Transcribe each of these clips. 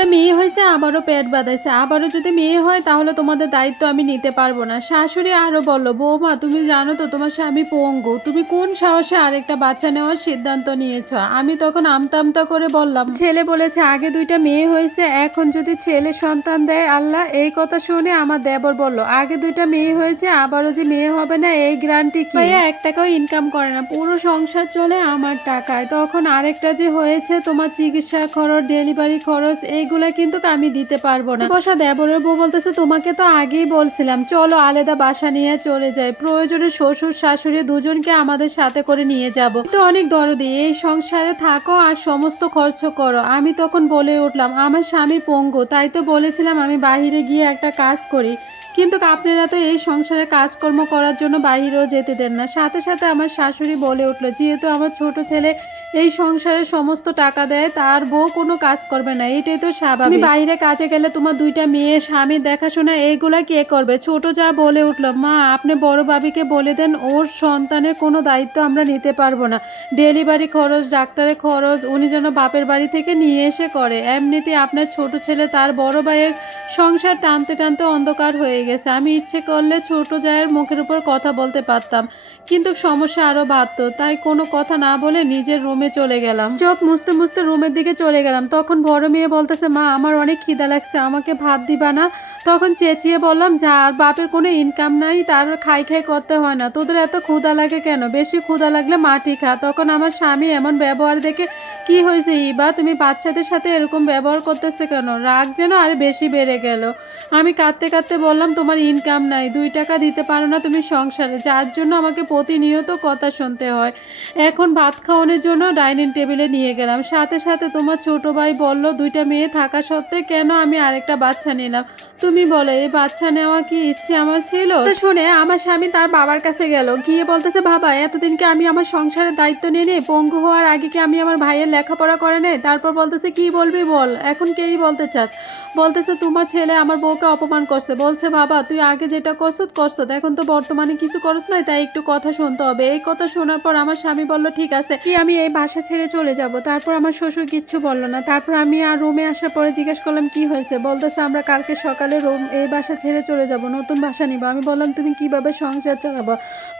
দুইটা মেয়ে হয়েছে, আবারও পেট বাঁধাইছে। আবারও যদি মেয়ে হয়, তাহলে তোমাদের দায়িত্ব আমি নিতে পারব না। শাশুড়ি আরও বলল, বৌমা, তুমি জানো তো তোমার স্বামী পঙ্গু। তুমি কোন সাহসে আরেকটা বাচ্চা নেওয়ার সিদ্ধান্ত নিয়েছো? আমি তখন আমতা আমতা করে বললাম, ছেলে বলেছে, আগে দুইটা মেয়ে হয়েছে, এখন যদি ছেলে সন্তান দেয় আল্লাহ, এই কথা শুনে আমার দেবর বলল, আগে দুইটা মেয়ে হয়েছে, আবারও যে মেয়ে হবে না, এই গ্রান্টি কি? এক টাকাও ইনকাম করে না, পুরো সংসার চলে আমার টাকায়। তখন আরেকটা যে হয়েছে, তোমার চিকিৎসা খরচ ডেলিভারি খরচ এইগুলা কিন্তু আমি দিতে পারব না। বসা, দেবরের বউ বলতেছে, তোমাকে তো আগেই বলছিলাম। চলো আলাদা বাসা নিয়ে চলে যাই। প্রয়োজনে শ্বশুর, শাশুড়ি দুজনকে আমাদের সাথে করে নিয়ে যাব। তো অনেক দরদি। এই সংসারে থাকো আর সমস্ত খরচ করো। আমি তখন বলে উঠলাম, আমার স্বামী পঙ্গু, তাই তো বলেছিলাম আমি বাহিরে গিয়ে একটা কাজ করি। কিন্তু আপনারা তো এই সংসারে কাজকর্ম করার জন্য বাইরেও যেতে দেন না। সাথে সাথে আমার শাশুড়ি বলে উঠল, যেহেতু আমার ছোট ছেলে এই সংসারে সমস্ত টাকা দেয়, তার বউ কোনো কাজ করবে না। এটাই তো স্বাভাবিক। বাইরে কাজে গেলে তোমার দুইটা মেয়ে, স্বামী, দেখাশোনা, এইগুলা কে করবে ছোট যা বলে উঠল, মা, আপনি বড় বাবিকে বলে দেন, ওর সন্তানের কোনো দায়িত্ব আমরা নিতে পারব না। ডেলিভারি খরচ, ডাক্তারের খরচ, উনি যেন বাপের বাড়ি থেকে নিয়ে এসে করে। এমনিতে আপনার ছোট ছেলে তার বড় ভাইয়ের সংসার টানতে টানতে অন্ধকার হয়ে গেছে। আমি ইচ্ছে করলে ছোট জায়ের মুখের উপর কথা বলতে পারতাম, কিন্তু সমস্যা আরও বাড়তো, তাই কোনো কথা না বলে নিজের রুমে চলে গেলাম। চোখ মুছতে মুছতে রুমের দিকে চলে গেলাম। তখন বড় মেয়ে বলতেছে, মা, আমার অনেক খিদা লাগছে, আমাকে ভাত দিবা না? তখন চেঁচিয়ে বললাম, যা, আর বাপের কোনো ইনকাম নাই, তার খাই খাই করতে হয় না। তোদের এত ক্ষুধা লাগে কেন? বেশি ক্ষুধা লাগলে মাটি খা। তখন আমার স্বামী এমন ব্যবহার দেখে, কি হয়েছে ইবা? তুমি বাচ্চাদের সাথে এরকম ব্যবহার করতেছে কেন? রাগ যেন আর বেশি বেড়ে গেল। আমি কাঁদতে কাঁদতে বললাম তোমার ইনকাম নাই, দুই টাকা দিতে পারো না তুমি সংসারে। যার জন্য আমাকে প্রতিনিয়ত কথা শুনতে হয়। এখন ভাত খাওয়ানোর জন্য ডাইনিং টেবিলে নিয়ে গেলাম। সাথে সাথে তোমার ছোট ভাই বলল, দুইটা মেয়ে থাকা সত্ত্বে কেন আমি আরেকটা বাচ্চা নিলাম? তুমি বলো, এই বাচ্চা নেওয়া কি ইচ্ছে আমার ছিল? তো শুনে আমার স্বামী তার বাবার কাছে গেল। গিয়ে বলতেছে, বাবা, এতদিন কি আমি আমার সংসারের দায়িত্ব নিয়ে নিই? পঙ্গু হওয়ার আগে কি আমি আমার ভাইয়ের লেখাপড়া করে নেই? তারপর বলতেছে, কি বলবি বল? এখন কেই বলতে চাস? বলতেছে, তোমার ছেলে আমার বউকে অপমান করছে। বলছে বাবা, তুই আগে যেটা করছত করছত এখন তো বর্তমানে কিছু করস নাই, তাই একটু কথা শুনতে হবে। এই কথা শোনার পর আমার স্বামী বলল, ঠিক আছে, কি আমি এই বাসা ছেড়ে চলে যাব? তারপর আমার শ্বশুর কিচ্ছু বলল না। তারপর আমি আর রুমে আসার পরে জিজ্ঞেস করলাম, কি হয়েছে? বলতেছে, আমরা কালকে সকালে রুম, এই বাসা ছেড়ে চলে যাব, নতুন বাসা নিব। আমি বললাম, তুমি কীভাবে সংসার চালাবো?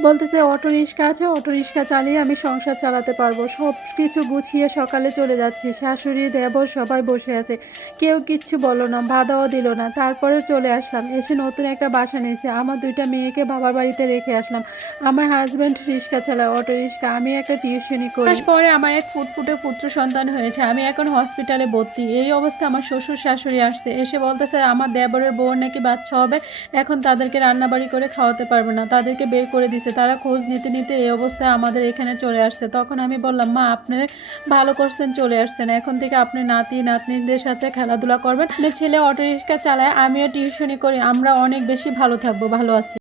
বলতেছে, অটো রিক্সা আছে, অটো রিক্সা চালিয়ে আমি সংসার চালাতে পারব। সব কিছু গুছিয়ে সকালে চলে যাচ্ছি। শাশুড়ি, দেবর সবাই বসে আছে। কেউ কিচ্ছু বলল না, বাধাও দিল না। তারপরে চলে আসলাম। এসে নতুন একটা বাসা নিয়েছি। আমার দুইটা মেয়েকে বাবার বাড়িতে রেখে আসলাম। আমার হাজব্যান্ড রিক্সা চালায় অটো রিক্সা। আমি একটা টিউশনি করি। পরে আমার এক ফুটফুটে পুত্র সন্তান হয়েছে। আমি এখন হসপিটালে ভর্তি। এই অবস্থা আমার শ্বশুর শাশুড়ি আসছে। এসে বলতেছে, আমার দেবরের বউর নাকি বাচ্চা হবে। এখন তাদেরকে রান্নাবাড়ি করে খাওয়াতে পারবে না। তাদেরকে বের করে দিছে। তারা খোঁজ নিতে নিতে এই অবস্থায় আমাদের এখানে চলে আসছে। তখন আমি বললাম, মা আপনারা ভালো করছেন, চলে আসছেন। এখন থেকে আপনি নাতি, নাতনিদের সাথে খেলাধুলা করবেন। ছেলে অটো রিক্সা চালায়, আমিও টিউশনি করি। আমরা অনেক বেশি ভালো থাকব ভালো আছি।